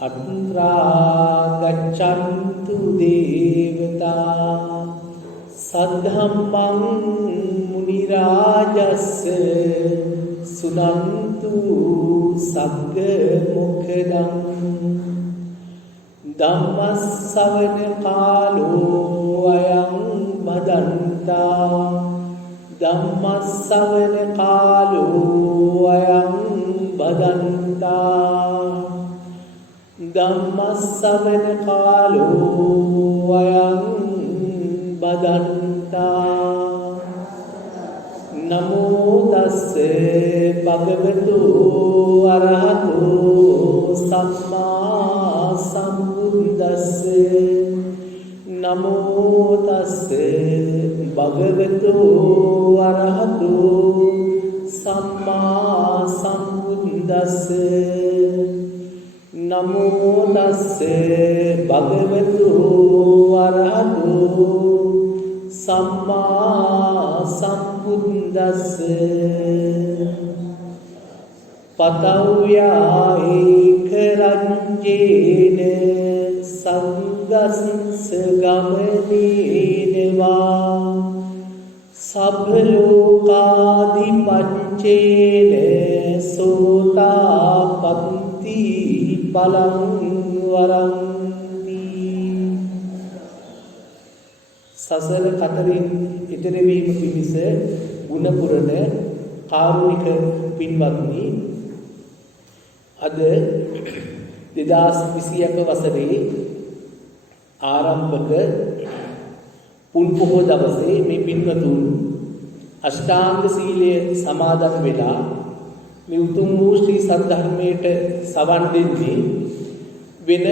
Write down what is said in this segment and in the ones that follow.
अत्रा गच्छन्तु देवता सद्धम्मं मुनिराजस्य सुनन्तु सग्गमुखदं धम्मश्रवण कालो अयं भदन्ता धम्मश्रवण कालो अयं भदन्ता धम्मश्रवण कालो अयं भदन्ता नमो तस्से भगवतो अरहतो सम्मा सम्बुद्दस्से नमो तस्से भगवतो अरहतो सम्मा सम्बुद्दस्से नमो तस्से भगवतो अरहतो सम्मा सम्बुद्दस्से पतव्या एकरञ्जेन संगस्य गमनेन वा सभलोकाधिपञ्चेन सोतापन्ति फलं वरन्ति සසර කතරින් ඊතර වීම පිණිස ගුණ පුරන කාරුණික පින්වත්නි අද 2021 වසරේ ආරම්භක පුන් පොහොය දවසේ මේ පින්වතුන් අෂ්ටාංග සීලය සමාදන් වෙලා මේ උතුම් වූ ශ්‍රී සද්ධර්මයට සවන් දෙන්නේ වෙන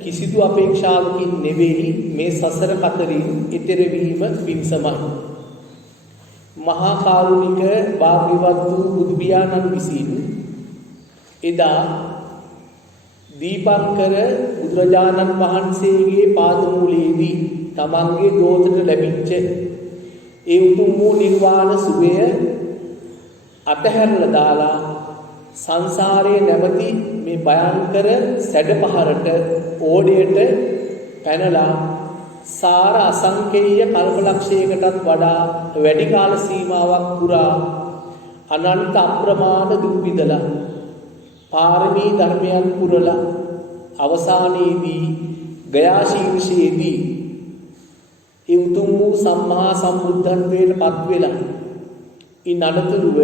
කිසිදු අපේක්ෂාවකින් නෙවෙයි මේ සසර කතරින් ඊතර වීම පිණිසමයි. මහා කාරුණික භාග්‍යවත් වූ බුදු පියාණන් විසින් එදා දීපංකර බුදුරජාණන් වහන්සේගේ පාදමූලයේදී තමන්ගේ දෝතට ලැබිච්ච ඒ උතුම් වූ නිර්වාණ සුවය අතහැරලා දාලා සංසාරයේ නැවති මේ භයංකර සැඩපහරට ඕඩයට පැනලා සාර අසංකේය කල්පලක්ෂයකටත් වඩා වැඩි කාල සීමාවක් පුරා අනන්ත අප්‍රමාණ දුක් විඳලා පාරමී ධර්මයන් පුරලා අවසානයේදී ගයා ශීර්ෂයේදී ඒ උතුම් වූ සම්මා සම්බුද්ධත්වයට පත් වෙලා ඉන් අනතුරුව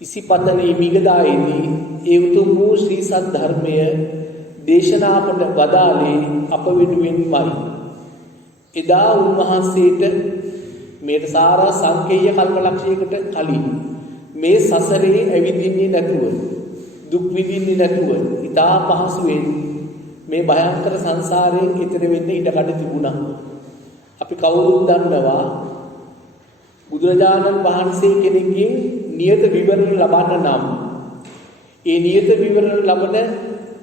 ඉසිපතනේ මිගදායේදී ඒ උතුම් වූ ශ්‍රී සද්ධර්මය දේශනා කොට වදාළේ අප වෙනුවෙන්මයි. එදා උන්වහන්සේට මේට සාරා සංකේය කල්පලක්ෂයකට කලින් මේ සසරේ ඇවිදින්නේ නැතුව දුක් විඳින්නේ නැතුව ඉතා පහසුවෙන් මේ භයංකර සංසාරයෙන් ඈතර වෙන්න ඉඩකඩ තිබුණා. අපි කවුරුත් දන්නවා බුදුරජාණන් වහන්සේ කෙනෙක්ගෙන් නියත විවරණ ලබන්න නම් ඒ නියත විවරණ ලබන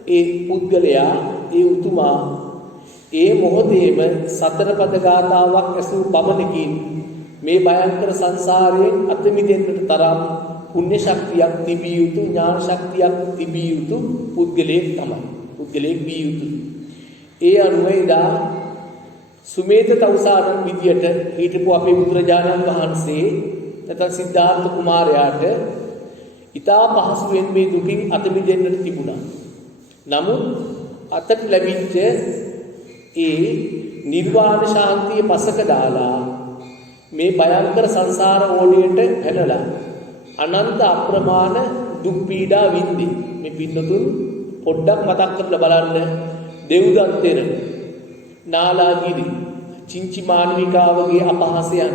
ඒ පුද්ගලයා ඒ උතුමා ඒ මොහොතේම සතර පද ගාථාවක් ඇසූ පමණකින් මේ භයංකර සංසාරයෙන් අත මිදෙන්නට තරම් පුණ්‍ය ශක්තියක් තිබිය යුතු ඥාන ශක්තියක් තිබිය යුතු පුද්ගලයෙක් තමයි පුද්ගලයෙක් විය යුතුයි. ඒ අනුව එදා සුමේත තවුසාරන් විදියට හිටපු අපේ බුදුරජාණන් වහන්සේ නැත්නම් සිද්ධාර්ථ කුමාරයාට ඊතා පහසුවෙන් මේ දුකින් අත මිදෙන්නට තිබුණා. නමුත් අතට ලැබිච්ච ඒ නිර්වාණ ශාන්තිය පසක දාලා මේ භයංකර සංසාර ඕඩියට පැනලා අනන්ත අප්‍රමාණ දුක් පීඩා විඳි. මේ පින්නතුන් පොඩ්ඩක් මතක් කරලා බලන්න දෙව්දත්තෙර නාලාගිරි චින්චි මානවිකාවගේ අපහාසයන්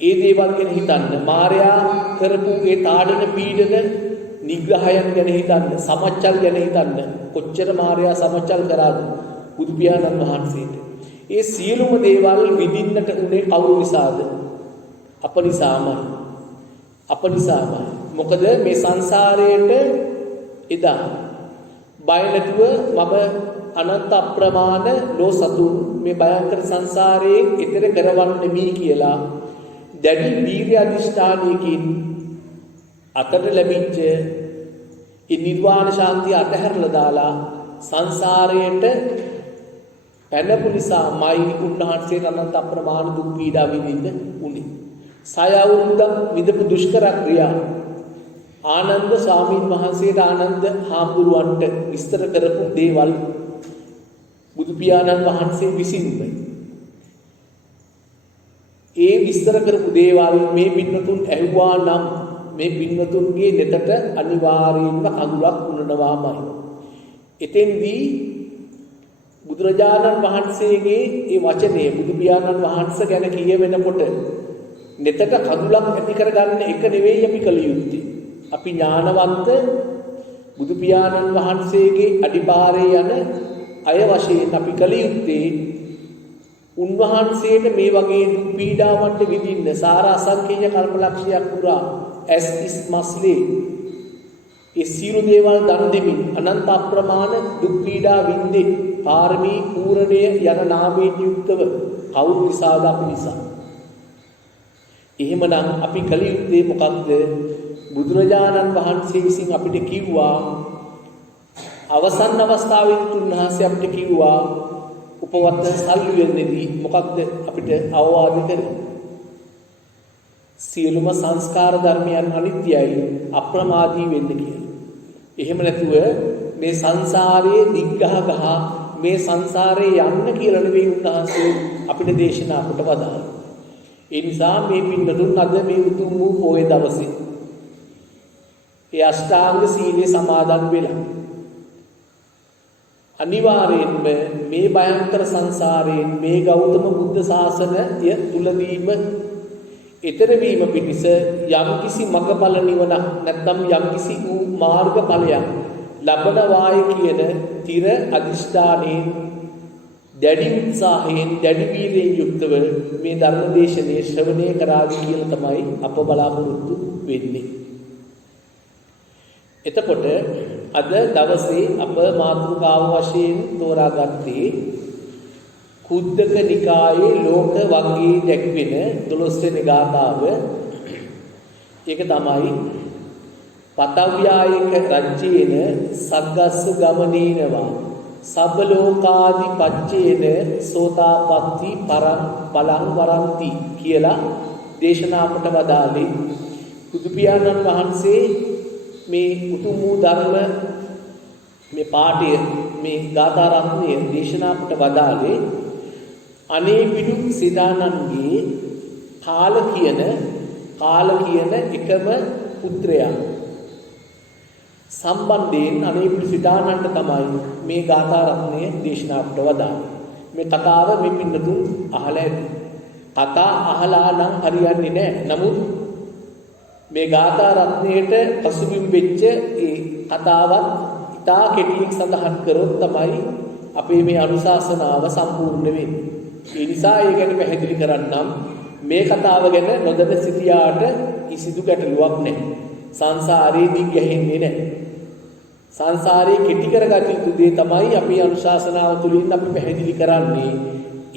ඒ දේවල් ගැන හිතන්න මාර්යා කරපු ඒ තාඩන පීඩන නිග්‍රහයන් ගැන හිතන්න සමච්චල් ගැන හිතන්න කොච්චර මාර්යා සමච්චල් කරාද බුදු පියාණන් වහන්සේට ඒ සියලුම දේවල් විඳින්නට උනේ කවුරු නිසාද අප නිසාමයි මොකද මේ සංසාරයේට එදා බය නැතුව මම අනන්ත අප්‍රමාණ ලෝ සතුන් මේ භයංකර සංසාරයෙන් ඈතර කරවන්නේ මී කියලා දැඩි වීර්ය අධිෂ්ඨානයකින් අතට ලැබිච්ච ඒ නිර්වාණ ශාන්තිය අතහැරලා දාලා සංසාරයට පැනපු නිසාමයි උන්වහන්සේට අනන්ත අප්‍රමාණ දුක් පීඩා විඳින්න උනේ. 6 අවුරුද්දක් විඳපු දුෂ්කර ක්‍රියා ආනන්ද ස්වාමීන් වහන්සේට ආනන්ද හාමුදුරුවන්ට විස්තර කරපු දේවල් බුදු පියාණන් වහන්සේ විසින්ම ඒ විස්තර කරපු දේවල් මේ පින්නතුන් ඇහුවා නම් මේ පින්නතුන්ගේ නෙතට අනිවාර්යයෙන්ම කඳුලක් උනනවාමයි. එතෙන්දී බුදුරජාණන් වහන්සේගේ ඒ වචනේ බුදු පියාණන් වහන්සේ ගැන කියවෙනකොට නෙතට කඳුලක් ඇති කරගන්න එක නෙවෙයි අපි කළ යුත්තේ. අපි ඥානවන්ත බුදු පියාණන් වහන්සේගේ අඩිපාරේ යන අය වශයෙන් අපි කළ යුත්තේ උන්වහන්සේට මේ වගේ දුක් පීඩාවන්ට විඳින්න සාර අසංකේය කල්පලක්ෂයක් පුරා ඇස් ඉස් මස්ලේ ඒ සියලු දේවල් දන් දෙමින් අනන්ත අප්‍රමාණ දුක් පීඩා විඳින්නේ පාරමී පූර්ණය යන නාමයෙන් යුක්තව කවුරු නිසාද? අපි නිසා. එහෙමනම් අපි කළ යුත්තේ මොකක්ද? බුදුරජාණන් වහන්සේ විසින් අපිට කිව්වා අවසන් අවස්ථාවේදී උන්වහන්සේ අපිට කිව්වා උපවත්තන සල්ලුවෙන්නේදී මොකක්ද අපිට අවවාද කරන්නේ? සියලුම සංස්කාර ධර්මයන් අනිත්‍යයි අප්‍රමාදී වෙන්න කියලා. එහෙම නැතුව මේ සංසාරයේ දිග්ගහ මේ සංසාරේ යන්න කියලා නෙවෙයි උන්වහන්සේ අපිට දේශනා කොට වදාළා. ඒ නිසා මේ පින්වතුන් අද මේ උතුම් වූ පොය දවසේ ඒ අෂ්ටාංග සීලය සමාදන් වෙලා අනිවාර්යෙන්ම මේ භයංකර සංසාරයෙන් මේ ගෞතම බුද්ධ ශාසනය තුලදීම ඊතර වීම පිණිස යම්කිසි මඟඵල නිවනක් නැත්නම් යම්කිසි වූ මාර්ගඵලයක් ලබන වාය කියන තිර අදිෂ්ඨානයෙන් දැඩි උත්සාහයෙන් දැඩි වීර්යයෙන් යුක්තව මේ ධර්ම දේශනේ ශ්‍රවණය කරાવી කියලා තමයි අප බලාපොරොත්තු වෙන්නේ. එතකොට අද දවසේ අප මාතෘකාව වශයෙන් තෝරාගත්තේ කුද්දක නිකායේ ලෝක වග්ගයේ දැක්වෙන 12 වෙනි ගාථාව. ඒක තමයි පතව්‍යායක රජ්‍යේන සග්ගස්ස ගමනීනවා සබ්බ ලෝකාදි පච්චේන සෝතාපට්ටි පරං බලං වරන්ති කියලා දේශනා කොට වදාළේ බුදු පියාණන් වහන්සේ මේ උතුම් වූ ධර්ම මේ පාඨය මේ ගාථා රත්නය දේශනා කොට වදාළේ අනේ පිටු සිතානන්ගේ කාල කියන එකම පුත්‍රයා සම්බන්ධයෙන් අනේ පිටු සිතානන්ට තමයි මේ ගාථා රත්නය දේශනා කොට වදාළේ. මේ කතාව මේ පින්නතුන් අහලා ඇති. කතා අහලා නම් හරියන්නේ නැහැ. නමුත් මේ ගාථා රත්නයේට පසුබිම් වෙච්ච ඒ කතාවත් ඉතා කෙටියෙන් සඳහන් කරොත් තමයි අපේ මේ අනුශාසනාව සම්පූර්ණ වෙන්නේ. ඒ නිසා ඒ ගැන පැහැදිලි කරන්නම්. මේ කතාව ගැන නොදැන සිටියාට කිසිදු ගැටලුවක් නැහැ. සංසාරේ දිග ගැහෙන්නේ නැහැ. සංසාරේ කෙටි කරගත යුතු දේ තමයි අපේ අනුශාසනාව තුළින් අපි පැහැදිලි කරන්නේ.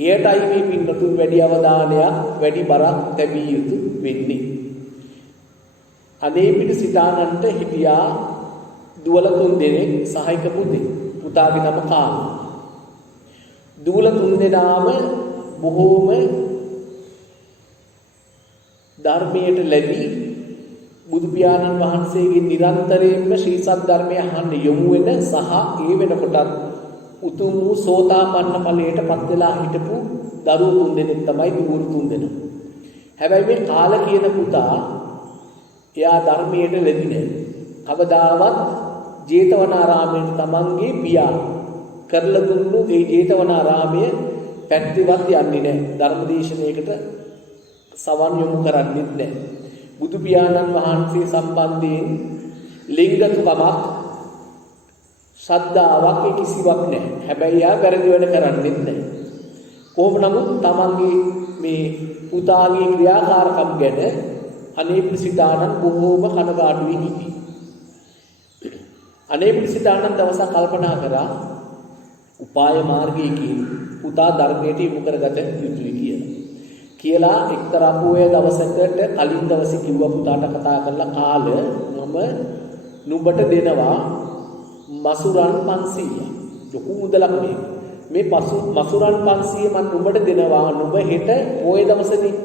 එයටයි මේ පින්වතුන් වැඩි අවධානයක් වැඩි බරක් තැබිය යුතු වෙන්නේ. අනේ පිට සිතානන්ට හිටියා දුවල 3 දෙනෙක් සහායක පුතේ. පුතාගේ නම කාල. දුවල 3 දෙනාම බොහෝම ධර්මයට ලැබී බුදු පියාණන් වහන්සේගේ නිරන්තරයෙන්ම ශ්‍රී සත්‍ය ධර්මය අහන්න යොමු වෙන සහ ඒ වෙනකොටත් උතුම් වූ සෝතාපන්න ඵලයට පත් වෙලා හිටපු දරුවෝ 3 දෙනෙක් තමයි දුවරු 3 දෙනා. හැබැයි මේ කාල කියන පුතා එයා ධර්මයට ලැබිනේ. කවදාවත් ජේතවනාරාමයේ තමන්ගේ පියා කරලා දුන්නු ඒ ජේතවනාරාමය පැත්තවත් යන්නේ නැහැ. ධර්මදේශනයකට සවන් යොමු කරන්නේ නැහැ. බුදු පියාණන් වහන්සේ සම්බන්ධයෙන් ලිංගතුකමක් ශ්‍රද්ධාවක් කිසිවක් නැහැ. හැබැයි යා වැරදි වෙන කරන්නේ නැහැ. කොහොම නමුත් තමන්ගේ මේ පුතාගේ ක්‍රියාකාරකම් ගැන අනේ පිසිතානන් බොහෝම කනගාටුයි හිටියේ. අනේ පිසිතානන් දවසක් කල්පනා කරා උපාය මාර්ගයකින් පුතා ධර්මයට යොමු කරගත යුතුයි කියලා එක්තරා පොය දවසකට කලින් දවසේ කිව්වා පුතාට කතා කරලා කාල මම නුඹට දෙනවා මසුරන් 500ක්. ලොකු මුදලක් මේ මසුරන් 500 මම නුඹට දෙනවා. නුඹ හෙට පොය දවසේදී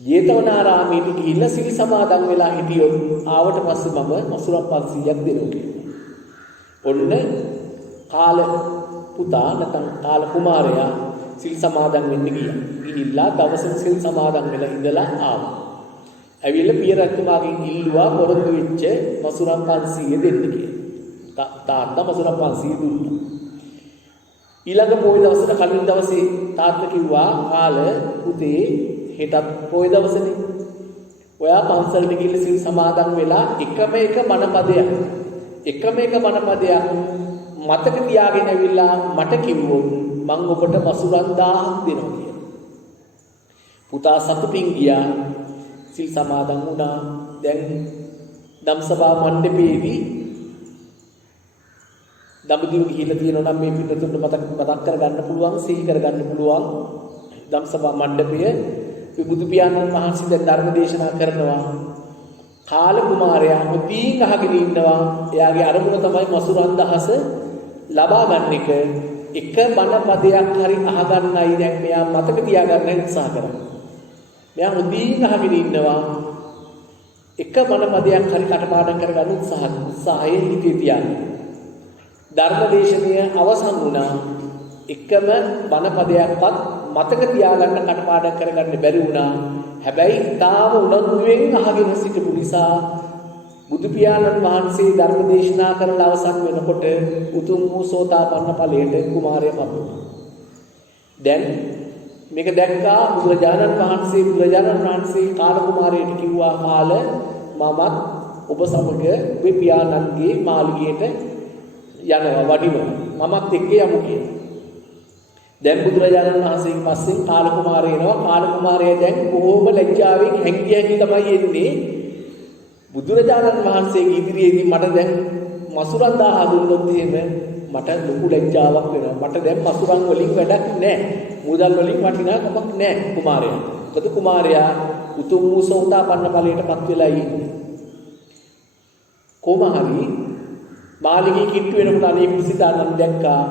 ජේතවනාරාමයට ගිහිල්ලා සිල් සමාදන් වෙලා හිටියොත් ආවට පස්සේ මම මසුරන් 500ක් දෙනවා. ඔන්න කාල පුතා නැත්නම් කාල කුමාරයා සිල් සමාදන් වෙන්න ගියා. ගිහිල්ලා දවසේ සිල් සමාදන් වෙලා ඉඳලා ආවා. ඇවිල්ලා පිය රජතුමාගෙන් ඉල්ලුවා පොරොන්දු වෙච්ච මසුරන් 500 දෙන්න කියලා. තාත්තා මසුරන් 500 දුන්නා. ඊළඟ පොය දවසට කලින් දවසේ තාත්තා කිව්වා කාල පුතේ හෙටත් පොය දවසනේ. ඔයා පන්සලට ගිහිල්ලා සිල් සමාදන් වෙලා එකම එක බණපදයක් මතක තියාගෙන ඇවිල්ලා මට කිව්වොත් මං ඔබට මසුරන් 1000ක් දෙනවා කියලා. පුතා සතුටින් ගියා. සිල් සමාදන් වුණා. දැන් ධම්සභා මණ්ඩපයේදී දඹදිව ගිහිල්ලා තියෙනවා නම් මේ පිටුතුන්ට මතක් කරගන්න පුළුවන්, සිහි කරගන්න පුළුවන්. ධම්සභා මණ්ඩපය බුදු පියාණන් වහන්සේ දැන් ධර්ම දේශනා කරනවා. කාල කුමාරයා මුදීන් අහගෙන ඉන්නවා. එයාගේ අරමුණ තමයි මසුරන් 1000 ලබා ගන්න එක. එක බණ පදයක් හරි අහගන්නයි දැන් මෙයා මතක තියාගන්න උත්සාහ කරනවා. මෙයා මුදීන් අහගෙන ඉන්නවා. එක බණ පදයක් හරි කටපාඩම් කරගන්න උත්සාහයෙන් හිතේ තියාගන්න. ධර්මදේශනය අවසන් වුණා. එකම බණ පදයක්වත් මතක තියාගන්න කටපාඩම් කරගන්න බැරි වුණා. හැබැයි තාම උනන්දුවෙන් අහගෙන සිටපු නිසා බුදු පියාණන් වහන්සේ ධර්ම දේශනා කරලා අවසන් වෙනකොට උතුම් වූ සෝතාපන්න ඵලයට කුමාරයා පමුණුනා. දැන් මේක දැක්කා බුදුරජාණන් වහන්සේ කාල කුමාරයට කිව්වා කාල මමත් ඔබ සමග ඔබේ පියාණන්ගේ මාළිගයට යනවා වඩිනවා. මමත් එක්ක යමු කියලා. දැන් බුදුරජාණන් වහන්සේගෙන් පස්සේ කාල කුමාරය එනවා. කාල කුමාරයා දැන් බොහොම ලැජ්ජාවෙන් හැංගි තමයි එන්නේ. බුදුරජාණන් වහන්සේගේ ඉදිරියේදී මට දැන් මසුරන් 1000 දුන්නොත් එහෙම මට ලොකු ලැජ්ජාවක් වෙනවා. මට දැන් මසුරන් වලින් වැඩක් නැහැ. මුදල් වලින් වටිනාකමක් නැහැ කුමාරයා. මොකද කුමාරයා උතුම් වූ සෝතාපන්න ඵලයටපත් වෙලා ඉන්නේ. කොහොම හරි මාළිගයේ කිට්ටු වෙනකොට අනේ පිසිතානන් දැක්කා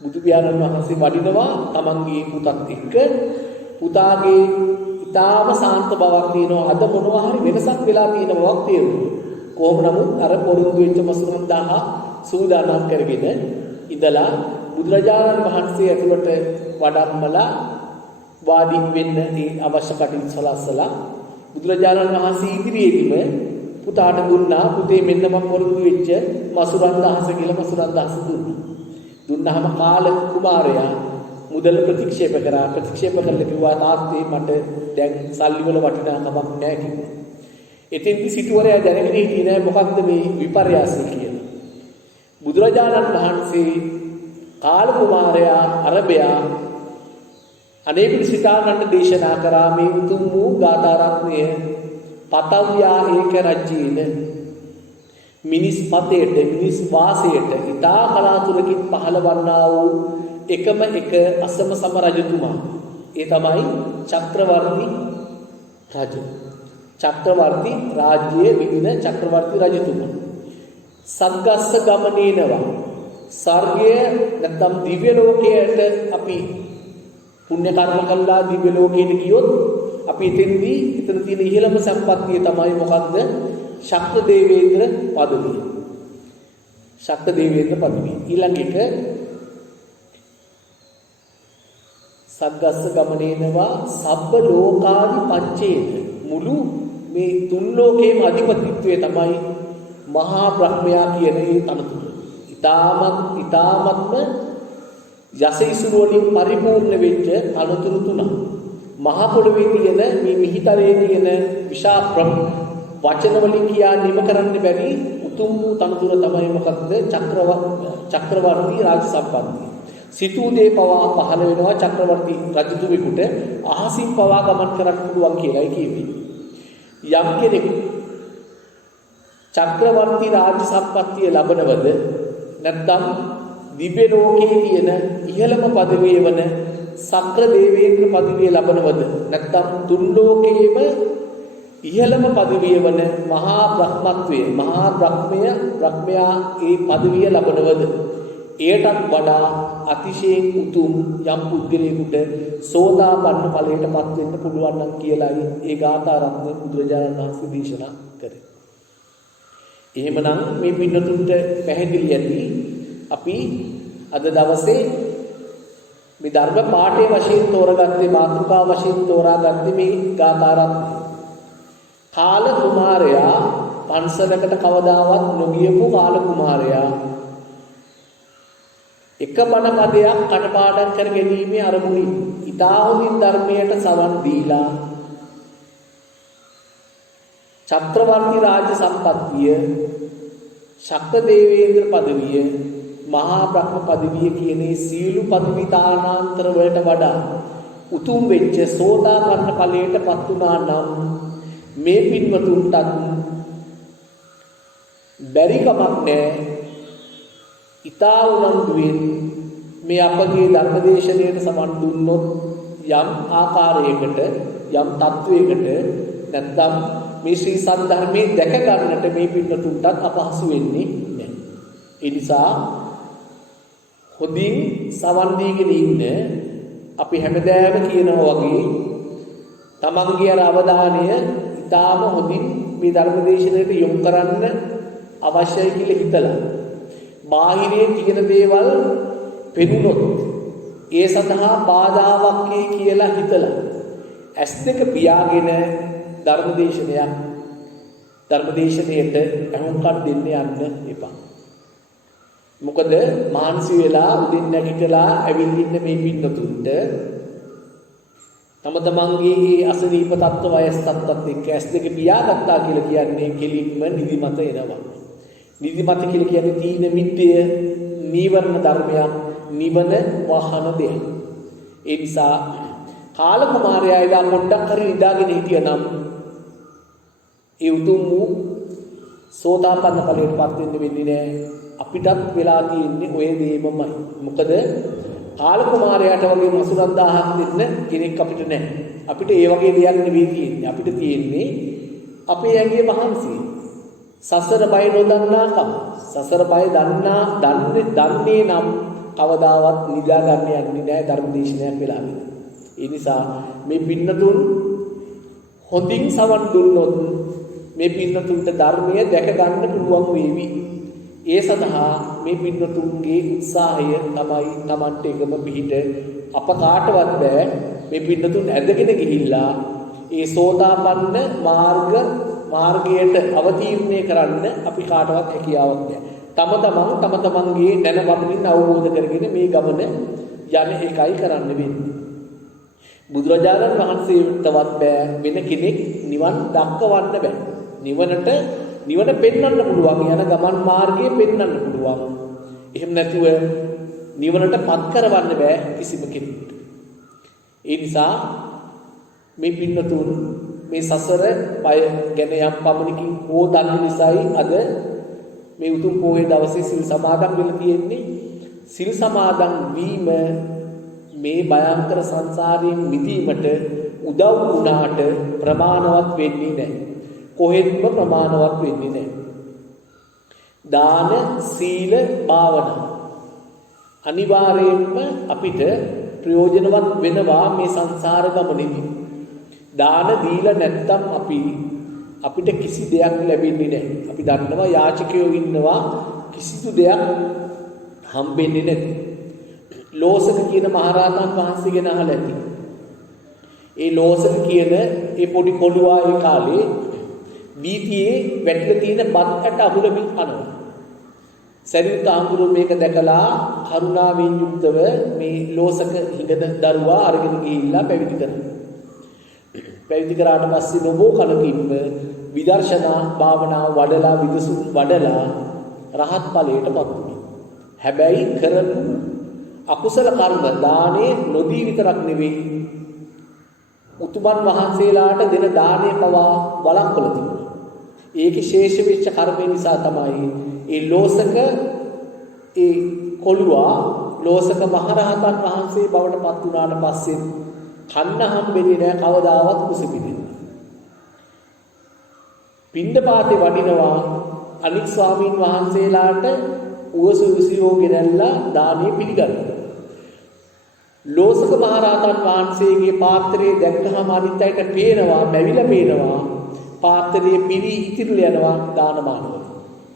බුදු පියාණන් වහන්සේ වඩිනවා තමන්ගේ පුතත් එක්ක. පුතාගේ ඊටාම සාන්ත බවක් තියෙනවා. අද මොනවා හරි වෙනසක් වෙලා තියෙන බවක් තේරුණා. කොහොම නමුත් අර පොරොන්දු වෙච්ච මසුරන් 1000 සූදානම් කරගෙන ඉඳලා බුදුරජාණන් වහන්සේ ඇතුළට වඩම්මලා වාඩි වෙන්න ඒ අවශ්‍ය කටයුතු සලස්සලා බුදුරජාණන් වහන්සේ ඉදිරියේදීම පුතාට දුන්නා. පුතේ මෙන්න මම පොරොන්දු වෙච්ච මසුරන් 1000 කියලා මසුරන් 1000 දුන්නා. දුන්නාම කාල කුමාරයා මුදල් ප්‍රතික්ෂේප කරලා කිව්වා තාත්තේ මට දැන් සල්ලි වල වටිනාකමක් නැහැ කිව්වා. එතෙන්දි සිටුවරයා දැනගෙන හිටියේ නෑ මොකක්ද මේ විපර්යාසය කියලා. බුදුරජාණන් වහන්සේ කාල කුමාරයා අරබයා අනේක සිතානන්ද දේශනා කරා මේ උතුම් වූ ගාථා රත්නය පතව්‍යා ඒක රජ්‍යේන මිනිස් පතේට මිනිස් වාසයට ඉතා කලාතුරකින් පහළවන්නා වූ එකම එක අසම සම රජතුමා. ඒ තමයි චක්‍රවර්ති රජු. චක්‍රවර්ති රාජ්‍යයේ විදින චක්‍රවර්ති රජතුමා. සග්ගස්ස ගමනේනවා. ස්වර්ගය නැත්නම් දිව්‍ය ලෝකයට අපි පුණ්‍ය කර්ම කළා දිව්‍ය ලෝකයට ගියොත් අපි එතන තියෙන ඉහළම සම්පත්තිය තමයි මොකද්ද? ශක්ත දේවේන්ද්‍ර පදවිය. ශක්ත දේවේන්ද්‍ර පදවිය. ඊළඟ එක සග්ගස්ස ගමනේනවා සබ්බ ලෝකානි පච්චේන. මුළු මේ තුන් ලෝකේම අධිපතිත්වය තමයි මහා බ්‍රහ්මයා කියන ඒ තනතුර. ඊ타මත්ම යසයිසුරු වලින් පරිපූර්ණ වෙච්ච තනතුරු තුනක්. මහා පොළොවේ තියෙන මේ මිහිතරේ තියෙන විශාල වචන වලින් කියා නිම කරන්න බැරි උතුම් වූ තනතුර තමයි මොකක්ද? චක්‍රවර්ති රාජ සම්පත්තිය. සිතූ දේ පවා පහළ වෙනවා චක්‍රවර්ති රජතුමෙකුට අහසින් පවා ගමන් කරන්න පුළුවන් කියලායි කියන්නේ. යම් කෙනෙක් චක්‍රවර්ති රාජ සම්පත්තිය ලබනවද නැත්නම් දිව්‍ය ලෝකයේ තියෙන ඉහළම පදවිය වන සක්‍ර දේවේන්ද්‍ර පදවිය ලබනවද නැත්නම් තුන් ලෝකයේම ඉහළම පදවිය වන මහා බ්‍රහ්මත්වයේ මහා බ්‍රහ්මයා ඒ පදවිය ලබනවද එයටත් වඩා අතිශයින් උතුම් යම් පුද්ගලයෙකුට සෝතාපන්න ඵලයටපත් වෙන්න පුළුවන් නම් කියලායි ඒ ගාථා රත්නය බුදුරජාණන් වහන්සේ දේශනා කරේ. එහෙමනම් මේ පින්නතුන්ට පැහැදිලි ඇති අපි අද දවසේ මේ ධර්ම පාඨයේ වශයෙන් තෝරගත්තේ මාතෘකා වශයෙන් තෝරාගත්තේ මේ ගාථා රත්නය. කාල කුමාරයා පන්සලකට කවදාවත් නොගියපු කාල කුමාරයා එක බණ පදයක් කටපාඩම් කර ගැනීමේ අරමුණින් ඊටා හොඳින් ධර්මයට සවන් දීලා චක්‍රවර්ති රාජ්‍ය සම්පත්තිය ශක්‍ර දේවේන්ද්‍ර පදවිය මහා බ්‍රහ්ම පදවිය කියන සීළු පදවි තානාන්තර වලට වඩා උතුම් වෙච්ච සෝතාපන්න ඵලයටපත් වුණා නම් මේ පින්වතුන්ටත් බැරි කමක් නැහැ. ඊතා උනන්දුවෙන් මේ අපගේ ධර්මදේශනයට සමන් දුන්නොත් යම් ආකාරයකට යම් තත්වයකට නැත්නම් මේ ශ්‍රී සද්ධර්මයේ දැක ගන්නට මේ පින්වතුන්ටත් අපහසු වෙන්නේ නැහැ. ඒ නිසා හොඳින් සවන් දීගෙන ඉන්න අපි හැමදාම කියනවා වගේ තමන්ගේ අවධානය ඊටාම හොඳින් මේ ධර්මදේශනයට යොමු කරන්න අවශ්‍යයි කියලා හිතලා බාහිරයේ කියන දේවල් පෙනුනොත් ඒ සඳහා බාධාවක් කියලා හිතලා ඇස් දෙක පියාගෙන ධර්මදේශනයට අහුම්කම් දෙන්න යන්න එපා. මොකද මානසික වෙලා උදින් නැගිටලා ඇවිල්ලින්න මේ පින්නතුන්ට තම තමන්ගේ අසනීප තත්ත්ව වයස් තත්ත්වත් එක්ක ඇස් දෙක පියාගත්තා කියලා කියන්නේ කෙලින්ම නිදිමත එනවා. නිදිමත කියලා කියන්නේ තීන මිද්දය නීවරණ ධර්මයක් නිවන වහන දෙයක්. ඒ නිසා කාල කුමාරයා එදා පොඩ්ඩක් හරි නිදාගෙන හිටියනම් ඒ උතුම් වූ සෝතාපන්න ඵලයටපත් වෙන්න වෙන්නේ නැහැ. අපිටත් වෙලා තියෙන්නේ ඔය දේමමයි. මොකද කාල කුමාරයාට වගේ මසුරක් 1000ක් දෙන්න කෙනෙක් අපිට නැහැ. අපිට ඒ වගේ දෙයක් නෙවෙයි තියෙන්නේ. අපිට තියෙන්නේ අපේ ඇඟේ මහන්සිය. සසර බය නොදන්නාකම. සසර බය දන්නේ නම් කවදාවත් නිදා ගන්න යන්නේ නැහැ ධර්මදේශනයක් වෙලාවෙ. ඒ නිසා මේ පින්නතුන් හොඳින් සවන් දුන්නොත් මේ පින්නතුන්ට ධර්මය දැක ගන්න පුළුවන් වේවි. ඒ සඳහා මේ පින්නතුන්ගේ උත්සාහය තමයි Tamante එකම පිහිට අප කාටවත් බෑ මේ පින්නතුන් ඇදගෙන ගිහිල්ලා ඒ සෝතාපන්න මාර්ගයට අවතීර්ණය කරන්න අපි කාටවත් හැකියාවක් නැහැ. තම තමන්ගේ දැනවමින් අවබෝධ කරගෙන මේ ගමන යන එකයි කරන්න වෙන්නේ. බුදුරජාණන් වහන්සේටවත් බෑ වෙන කෙනෙක් නිවන් දක්වන්න බෑ. නිවන පෙන්වන්න පුළුවන් යන ගමන් මාර්ගය පෙන්වන්න පුළුවන්. එහෙම නැතුව නිවනට පත් කරවන්න බෑ කිසිම කෙනෙකුට. ඒ නිසා මේ පින්නතුන් මේ සසර බය ගැන යම් පමණකින් හෝ දන්න නිසායි අද මේ උතුම් පොයේ දවසේ සිල් සමාදන් වෙලා තියෙන්නේ. සිල් සමාදන් වීම මේ භයංකර සංසාරයෙන් මිදීමට උදව් වුණාට ප්‍රමාණවත් වෙන්නේ නැහැ. කොහෙත්ම ප්‍රමාණවත් වෙන්නේ නැහැ. දාන සීල භාවනා අනිවාර්යයෙන්ම අපිට ප්‍රයෝජනවත් වෙනවා මේ සංසාර ගමනේදී. දාන දීලා නැත්තම් අපිට කිසි දෙයක් ලැබෙන්නේ නැහැ. අපි දන්නවා යාචකයෝ ඉන්නවා කිසිදු දෙයක් හම්බෙන්නේ නැති. ලෝසක කියන මහරහතන් වහන්සේ ගැන අහලා ඇති. ඒ ලෝසක කියන ඒ පොඩි කොළුවා ඒ කාලේ බීතියේ වැටිලා තියෙන බත් ඇට අහුලමින් කනවා. සරියුත් ආඳුරු මේක දැකලා කරුණාවෙන් යුක්තව මේ ලෝසක හිඟද දරුවා අරගෙන ගිහිල්ලා පැවිදි කරනවා. පැවිදි කරාට පස්සේ නොබෝ කලකින්ම විදර්ශනා භාවනාව වඩලා විදසුන් වඩලා රහත් ඵලයටපත් වුණා. හැබැයි කරපු අකුසල කර්ම දානේ නොදී විතරක් නෙවෙයි උතුමන් වහන්සේලාට දෙන දානේ පවා වළක්වලා තිබුණා. ඒකේ ශේෂ වෙච්ච කර්මය නිසා තමයි ඒ ලෝසක ඒ කොළුවා ලෝසක මහරහතන් වහන්සේ බවට පත් වුණාට පස්සේ කන්න හම්බෙන්නේ නැහැ කවදාවත් කුසපිටින්. පින්ඩපාතේ වඩිනවා අනික් ස්වාමීන් වහන්සේලාට උවසුවිසියෝ ගෙනල්ලා දානේ පිළිගන්නවා. ලෝසක මහරහතන් වහන්සේගේ පාත්‍රයේ දැක්කහම අනිත් අයට පේනවා, බැවිලා පේනවා. පාත්‍රයේ පිරි ඉතිරිලා යනවා දානමානවල.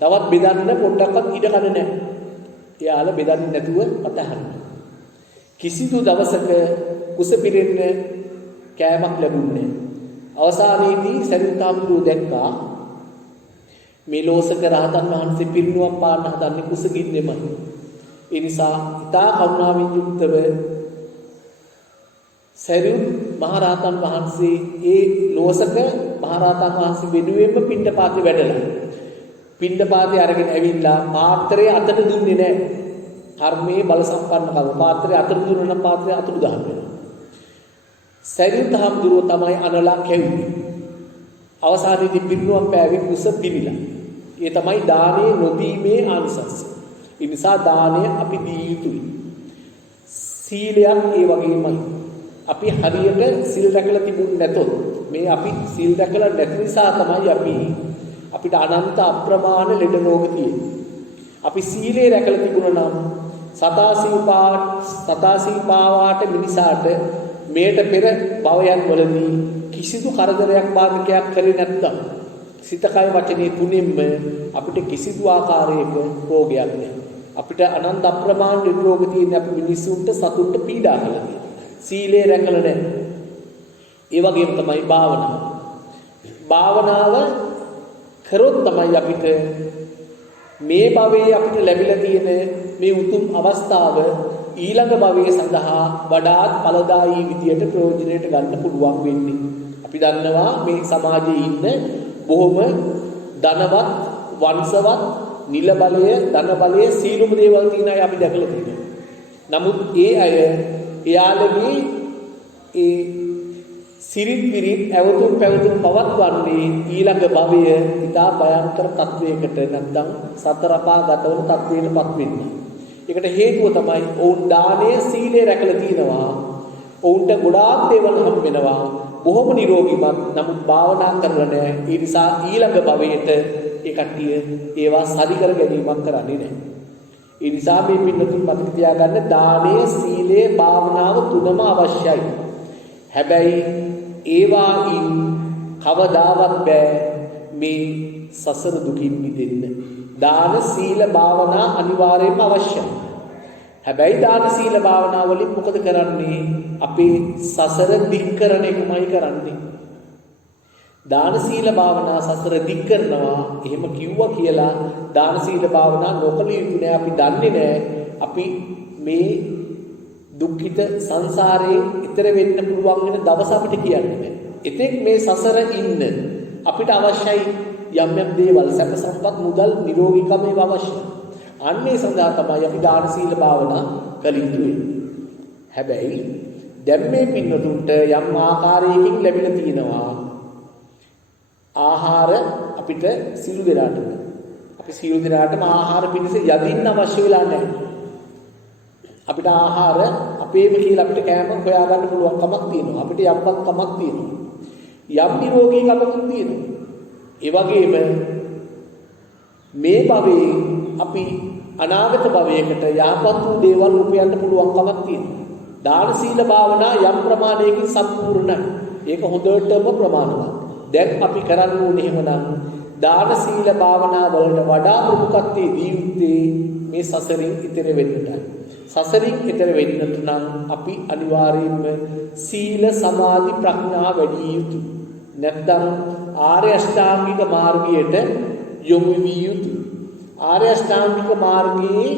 තවත් බෙදන්න පොඩ්ඩක්වත් ඉඩ කඩ නැහැ. එයාලා බෙදන්නේ නැතුව අතහරිනවා. කිසිදු දවසක කුස පිරෙන්න කෑමක් ලැබුණේ නැහැ. අවසානයේදී සරියුත් හාමුදුරුවෝ දැක්කා මේ ලෝසක රහතන් වහන්සේ පිරිනුවම් පාන්න හදන්නේ කුසගින්නෙමයි. ඒ නිසා ඊතා කරුණාවෙන් යුක්තව සරියුත් මහරහතන් වහන්සේ ඒ ලෝසක මහරහතන් වහන්සේ වෙනුවෙන්ම පිණ්ඩපාතේ වැඩලා පිණ්ඩපාතේ අරගෙන ඇවිල්ලා පාත්‍රය අතට දුන්නේ නැහැ. කර්මයේ බල සම්පන්න කව පාත්‍රය අතට දුන්නා නම් පාත්‍රය අතුරු දහන් වෙනවා. සරියුත් හාමුදුරුවෝ තමයි අනලා කැවුවේ. අවසානයේදී පිරිනුවම් පෑවේ කුස පිළිලා. ඒ තමයි දානේ නොදීමේ ආනිසංසය. ඒ නිසා දානය අපි දී යුතුයි. සීලයක් ඒ වගේමයි. අපි හරියට සිල් රැකලා තිබුණ නැතොත් මේ අපි සිල් රැකලා නැති නිසා තමයි අපිට අනන්ත අප්‍රමාණ ලෙඩ රෝග තියෙන්නේ. අපි සීලේ රැකලා තිබුණා නම් සතාසීපාවාට මිනිසාට මේට පෙර භවයන් වලදී කිසිදු කරදරයක් බාධකයක් කරේ නැත්නම් සිත කය වචනේ තුනෙන්ම අපිට කිසිදු ආකාරයක රෝගයක් නැහැ. අපිට අනන්ත අප්‍රමාණ රෝග තියෙන අපි මිනිසුන්ට සතුන්ට පීඩා කරලා තියෙනවා. සීලේ රැකලා නැහැ. ඒ වගේම තමයි භාවනාව. භාවනාව කරොත් තමයි අපිට මේ භවයේ අපිට ලැබිලා තියෙන මේ උතුම් අවස්ථාව ඊළඟ භවයේ සඳහා වඩාත් ඵලදායී විදියට ප්‍රයෝජනයට ගන්න පුළුවන් වෙන්නේ. අපි දන්නවා මේ සමාජයේ ඉන්න බොහොම ධනවත්, වංශවත්, නිල බලය, ධන බලය සීලුම දේවල් තියෙන අය අපි දැකලා තියෙනවා. නමුත් ඒ අය එයාලගේ ඒ සිරිත් විරිත් ඇවතුම් පැවතුම් පවත්වන්නේ ඊළඟ භවය ඉතා භයංකර තත්වයකට නැත්නම් සතර අපා ගතවන තත්වයකටපත් වෙන්නේ. ඒකට හේතුව තමයි ඔවුන් දානයේ සීලය රැකලා තිනවා. ඔවුන්ට ගොඩාක් දේවල් හම් වෙනවා. බොහොම නිරෝගීමත්. නමුත් භාවනා කරලා නැහැ. ඒ නිසා ඊළඟ භවයට ඒ කට්ටිය ඒවා සරි කර ගැනීමක් කරන්නේ නැහැ. ඒ නිසා මේ පින්නතුන් මතක තියාගන්න දානයේ සීලයේ භාවනාව තුනම අවශ්‍යයි. හැබැයි ඒවායින් කවදාවත් බෑ මේ සසර දුකින් මිදෙන්න. දාන සීල භාවනා අනිවාර්යයෙන්ම අවශ්‍යයි. හැබැයි දාන සීල භාවනා වලින් මොකද කරන්නේ? අපේ සසර දික් කරන එකමයි කරන්නේ. දාන සීල භාවනා සසර දික් කරනවා එහෙම කිව්වා කියලා දාන සීල භාවනා නොකළ යුතු නෑ. අපි දන්නේ නෑ අපි මේ දුක්ඛිත සංසාරේ ඈතර වෙන්න පුළුවන් වෙන දවස අපිට කියන්නේ නෑ. එතෙක් මේ සසර ඉන්න අපිට අවශ්‍යයි යම් යම් දේවල් සැප සම්පත් මුදල් නිරෝගීකම ඒවා අවශ්‍යයි. අන්නේ සඳහා තමයි අපි දාන සීල භාවනා කළ යුතුයි. හැබැයි දැන් මේ පින්නතුන්ට යම් ආකාරයකින් ලැබිලා තියෙනවා ආහාර අපිට සිළු දෙනාට. අපි සිළු දෙනාටම ආහාර පිණිස යදින්න අවශ්‍ය වෙලා නැහැ. අපිට ආහාර අපේම කියලා අපිට කෑම හොයාගන්න පුළුවන් කමක් තියෙනවා. අපිට යම්වත් කමක් තියෙනවා. යම් නිරෝගී කමක් තියෙනවා. ඒ වගේම මේ භවයේ අපි අනාගත භවයකට යහපත් වූ දේවල් උපයන්න පුළුවන් කමක් තියෙනවා. දාන සීල භාවනා යම් ප්‍රමාණයකින් සම්පූර්ණයි. ඒක හොඳටම ප්‍රමාණවත්. දැන් අපි කරන්න ඕනේ එහෙමනම් දාන සීල භාවනා වලට වඩා ප්‍රමුඛත්වයේ දී යුත්තේ මේ සසරින් ඈතර වෙන්නටයි. සසරින් ඈතර වෙන්නට නම් අපි අනිවාර්යයෙන්ම සීල සමාධි ප්‍රඥා වැඩි යුතුයි. නැත්නම් ආර්ය අෂ්ටාංගික මාර්ගයට යොමු විය යුතුයි. ආර්ය අෂ්ටාංගික මාර්ගයේ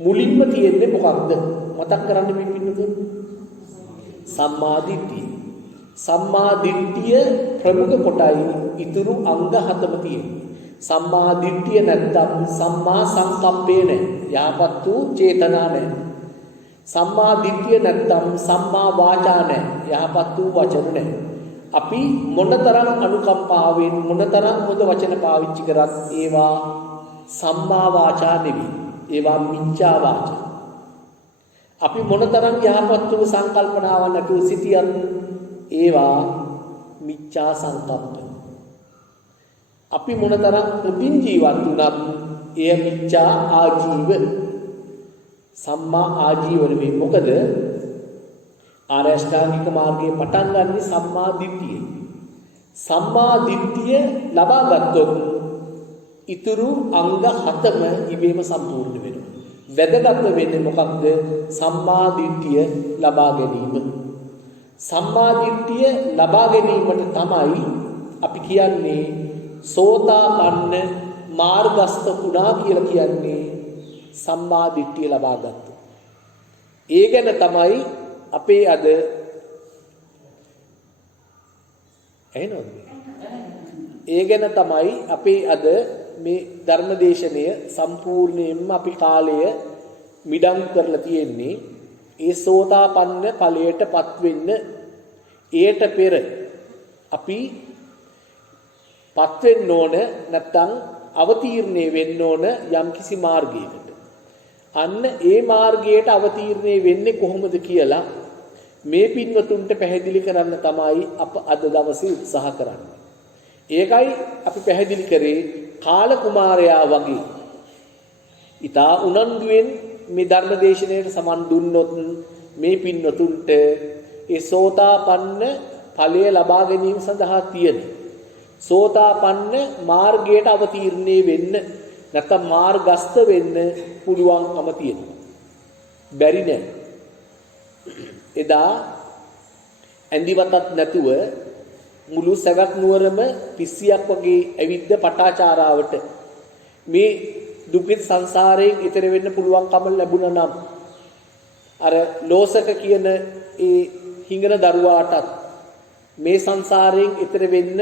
මුලින්ම තියෙන්නේ මොකක්ද? මතක් කරන්න මේ පිටුද? සම්මා දිට්ඨිය. සම්මා දිට්ඨිය ප්‍රමුඛ කොටයි ඊතුරු අංග හතම තියෙන්නේ. සම්මා දිට්ඨිය නැත්නම් සම්මා සංකප්පේ නැහැ. යහපත් වූ චේතනා නැහැ. සම්මා දිට්ඨිය නැත්නම් සම්මා වාචා නැහැ. යහපත් වූ වචන නැහැ. අපි මොනතරම් අනුකම්පාවෙන් මොනතරම් හොඳ වචන පාවිච්චි කරත් ඒවා සම්මා වාචා නෙවෙයි. ඒවා මිච්ඡා වාචා. අපි මොනතරම් යහපත් වූ සංකල්පනාවක් නැතුව සිටියත් ඒවා මිච්ඡා සංකප්ප. අපි මොනතරම් උපින් ජීවත් වුණත් එය මිච්ඡා ආජීව සම්මා ආජීව නෙවෙයි. මොකද ආරෂ්ඨාංගික මාර්ගයේ පටන් ගන්න සම්මා දිට්ඨිය. සම්මා දිට්ඨිය ලබා ගත්තොත් ඉතුරු අංග 7ම ඉබේම සම්පූර්ණ වෙනවා. වැදගත් වෙන්නේ මොකක්ද? සම්මා දිට්ඨිය ලබා ගැනීම. සම්මා දිට්ඨිය ලබා ගැනීමට තමයි අපි කියන්නේ සෝතාපන්න මාර්ගස්ත වුණා කියලා කියන්නේ සම්මා දිට්ඨිය ලබා ගත්තා. ඒ ගැන තමයි අපේ අද එහෙනවද? ඒ ගැන තමයි අපේ අද මේ ධර්මදේශනය සම්පූර්ණයෙන්ම අපි කාලය මිඩං කරලා තියෙන්නේ. ඒ සෝතාපන්න ඵලයටපත් වෙන්න ඊට පෙර අපි පත් වෙන්න ඕන, නැත්නම් අවතීර්ණය වෙන්න ඕන යම්කිසි මාර්ගයකට. අන්න ඒ මාර්ගයට අවතීර්ණය වෙන්නේ කොහොමද කියලා මේ පින්වතුන්ට පැහැදිලි කරන්න තමයි අප අද දවසේ උත්සාහ කරන්නේ. ඒකයි අපි පැහැදිලි කරේ කාල කුමාරයා වගේ ඊතා උනන්දුවෙන් මේ ධර්ම දේශනාවට සමන් දුන්නොත් මේ පින්වතුන්ට ඒ සෝතාපන්න ඵලය ලබා ගැනීම සඳහා තියෙන සෝතාපන්න මාර්ගයට අවතීර්ණය වෙන්න, නැත්නම් මාර්ගස්ත වෙන්න පුළුවන්කම තියෙනවා. බැරි නෑ. එදා ඇඳිවතක් නැතුව මුළු සගත් නුවරම පිස්සියක් වගේ ඇවිද්ද පටාචාරාවට මේ දුක්ඛිත සංසාරයෙන් ඈතර වෙන්න පුළුවන්කම ලැබුණා නම් අර ලෝසක කියන ඒ හිඟන දරුවාටත් මේ සංසාරයෙන් ඈතර වෙන්න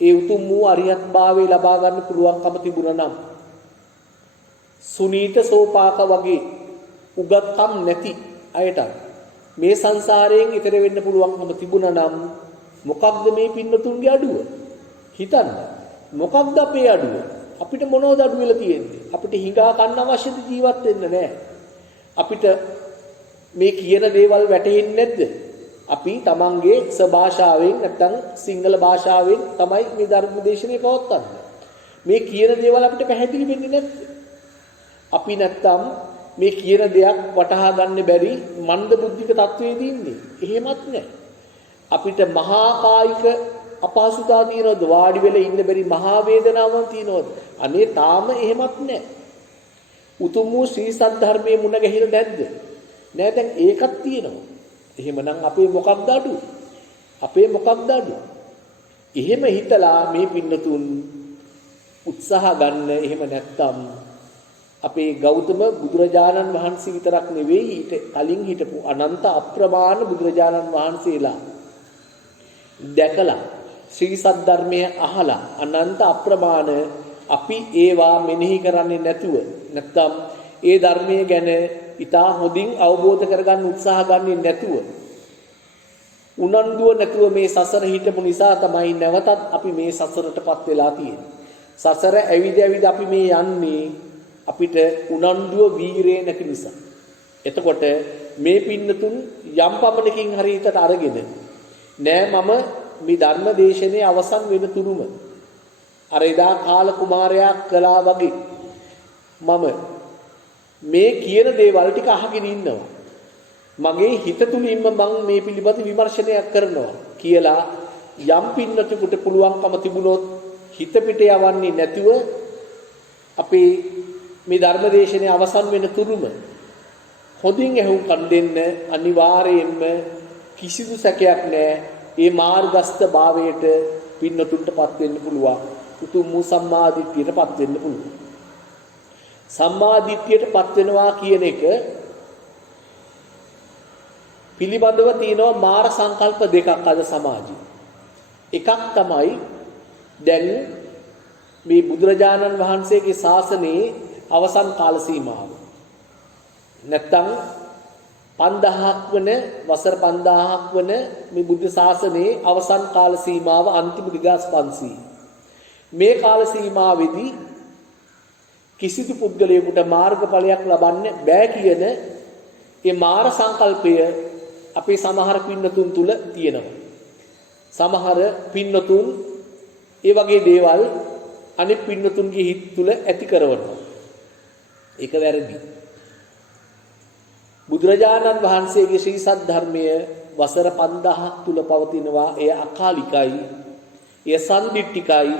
ඒ උතුම් වූ අරියත් භාවය ලබා ගන්න පුළුවන්කම තිබුණා නම් සුනීත සෝපාක වගේ උගත්කම් නැති අයට මේ සංසාරයෙන් ඈතර වෙන්න පුළුවන්කම තිබුණා නම් මොකක්ද මේ පින්නතුන්ගේ අඩුව? හිතන්න. මොකක්ද අපේ අඩුව? අපිට මොනවද අඩු වෙලා තියෙන්නේ? අපිට හිඟා කන්න අවශ්‍යද ජීවත් වෙන්න නෑ. අපිට මේ කියන දේවල් වැටහෙන්නේ නැද්ද? අපි තමන්ගේ ස්වභාෂාවෙන් නැත්නම් සිංහල භාෂාවෙන් තමයි මේ ධර්ම දේශනාව පවත්වන්නේ. මේ කියන දේවල් අපිට පැහැදිලි වෙන්නේ නැද්ද? අපි නැත්නම් මේ කියන දෙයක් වටහා ගන්න බැරි මන්ද බුද්ධික තත්වයේදී ඉන්නේ. එහෙමත් නෑ. අපිට මහා කායික අපහසුතාව තියෙනවද? වාඩි වෙලා ඉන්න බැරි මහා වේදනාවක් තියෙනවද? අනේ තාම එහෙමත් නෑ. උතුම් වූ ශ්‍රී සද්ධර්මයේ මුණ ගැහිලා නැද්ද? නෑ. දැන් ඒකක් තියෙනවා. එහෙමනම් අපේ මොකක්ද අඩු? අපේ මොකක්ද අඩු? එහෙම හිතලා මේ පින්නතුන් උත්සාහ ගන්න. එහෙම නැත්තම් අපේ ගෞතම බුදුරජාණන් වහන්සේ විතරක් නෙවෙයි, ඊට කලින් හිටපු අනන්ත අප්‍රමාණ බුදුරජාණන් වහන්සේලා දැකලා ශ්‍රී සද්ධර්මයේ අහලා අනන්ත අප්‍රමාණ අපි ඒවා මෙනෙහි කරන්නේ නැතුව, නැත්තම් ඒ ධර්මයේ ගැන ඉතා හොඳින් අවබෝධ කරගන්න උත්සාහ ගන්නේ නැතුව, උනන්දුව නැතුව මේ සසර හිටපු නිසා තමයි නැවතත් අපි මේ සසරටපත් වෙලා තියෙන්නේ. සසර ඇවිද ඇවිද අපි මේ යන්නේ අපිට උනන්දුව වීරේ නැති නිසා. එතකොට මේ පින්නතුන් යම් පමණකින් හරි හිතට අරගෙන නෑ මම මේ ධර්ම දේශනේ අවසන් වෙන තුරුම අර එදා කාල කුමාරයා කළා වගේ මම මේ කියන දේවල් ටික අහගෙන ඉන්නවා. මගේ හිත තුලින්ම මම මේ පිළිබඳ විමර්ශනයක් කරනවා කියලා යම් පින්නතුකට පුළුවන්කම තිබුණොත් හිත පිට යවන්නේ නැතුව අපේ මේ ධර්ම දේශනේ අවසන් වෙන තුරුම හොඳින් ඇහුම්කන් දෙන්න අනිවාර්යයෙන්ම කිසිදු සැකයක් නැහැ. ඒ මාර්ගස්ත භාවයට පින්නතුන්ටපත් වෙන්න පුළුවන්. උතුම් වූ සම්මා දිට්ඨියටපත් වෙන්න පුළුවන්. සම්මා දිට්ඨියටපත් වෙනවා කියන එක පිළිබඳව තියෙනවා මාර සංකල්ප දෙකක් අද සමාජයේ. එකක් තමයි දැන් මේ බුදුරජාණන් වහන්සේගේ ශාසනයේ අවසන් කාල සීමාව. නැත්තම් 5000ක් වන වසර 5000ක් වන මේ බුද්ධ ශාසනයේ අවසන් කාල සීමාව අන්තිම 2500. මේ කාල සීමාවේදී කිසිදු පුද්ගලයෙකුට මාර්ගඵලයක් ලබන්න බෑ කියන ඒ මාර සංකල්පය අපේ සමහර පින්නතුන් තුල තියෙනවා. සමහර පින්නතුන් ඒ වගේ දේවල් අනිත් පින්නතුන්ගේ හිත තුල ඇති කරනවා. ඒක වැරදි. බුදුරජාණන් වහන්සේගේ ශ්‍රී සද්ධර්මය වසර 5000ක් තුල පවතිනවා. එය අකාලිකයි. එය සම්දිට්ඨිකයි.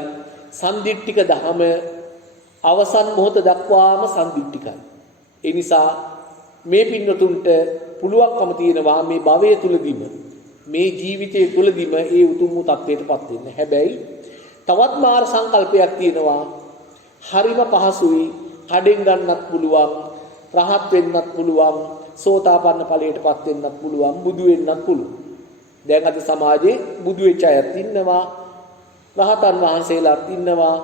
සම්දිට්ඨික ධම අවසන් මොහොත දක්වාම සම්දිට්ඨිකයි. ඒ නිසා මේ පින්නතුන්ට පුළුවන්කම තියෙනවා මේ භවය තුලදීම මේ ජීවිතය තුලදීම ඒ උතුම් වූ තත්ත්වයටපත් වෙන්න. හැබැයි තවත් මාර්ග සංකල්පයක් තියෙනවා. හරිම පහසුයි. කඩෙන් ගන්නත් පුළුවන්, රහත් වෙන්නත් පුළුවන්, සෝතාපන්න ඵලයටපත් වෙන්නත් පුළුවන්, බුදු වෙන්නත් පුළුවන්. දැන් අද සමාජයේ බුදු වෙච්ච අයත් ඉන්නවා, රහතන් වහන්සේලාත් ඉන්නවා,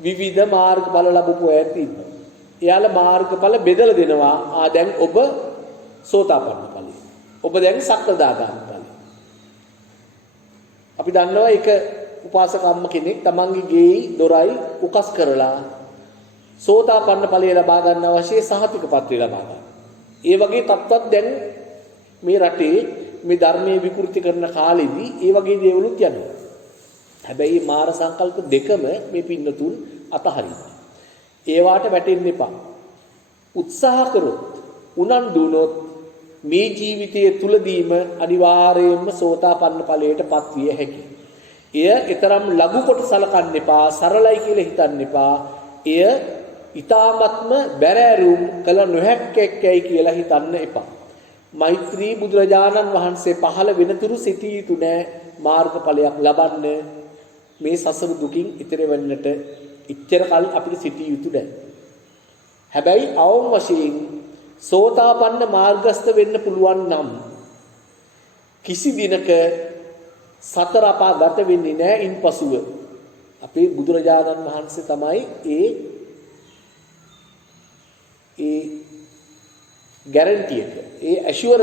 විවිධ මාර්ගඵල ලැබපු අයත් ඉන්නවා. එයාලා මාර්ගඵල බෙදලා දෙනවා. දැන් ඔබ සෝතාපන්න ඵලයි. ඔබ දැන් සක්‍රදාගාමී ඵලයි. අපි දන්නවා එක උපාසකම්ම කෙනෙක් තමන්ගේ ගෙයි දොරයි උකස් කරලා සෝතාපන්න ඵලය ලබා ගන්න අවශ්‍ය සහතික පත්‍රය ලබා ගන්න. ඒ වගේ තත්ත්වයක් දැන් මේ රටේ මේ ධර්මයේ විකෘති කරන කාලෙදී ඒ වගේ දේවලුත් යනවා. හැබැයි මාර සංකල්ප දෙකම මේ පින්නතුන් අතහරිනවා. ඒවාට වැටෙන්න එපා. උත්සාහ කරොත් උනන්දු වුණොත් මේ ජීවිතයේ තුලදීම අනිවාර්යයෙන්ම සෝතාපන්න ඵලයටපත් විය හැකියි. එය ඊතරම් ලඝු කොට සලකන්න එපා, සරලයි කියලා හිතන්න එපා. එය ඊ타ත්ම බැරෑරුම් කළ නොහැක්කෙක්යි කියලා හිතන්න එපා. මෛත්‍රී බුදුරජාණන් වහන්සේ පහළ වෙනතුරු සිටිය යුතු නෑ මාර්ගඵලයක් ලබන්න. මේ සසර දුකින් ඈතර වෙන්නට ඉච්ඡර කල් අපිට සිටිය යුතු නෑ. හැබැයි අවම වශයෙන් සෝතාපන්න මාර්ගස්ත වෙන්න පුළුවන් නම් කිසි දිනක සතර අපා ගත වෙන්නේ නෑ. ඉන්පසුව අපේ බුදුරජාණන් වහන්සේ තමයි ඒ ගැරන්ටි එක, ඒ ඇෂුරන්ස්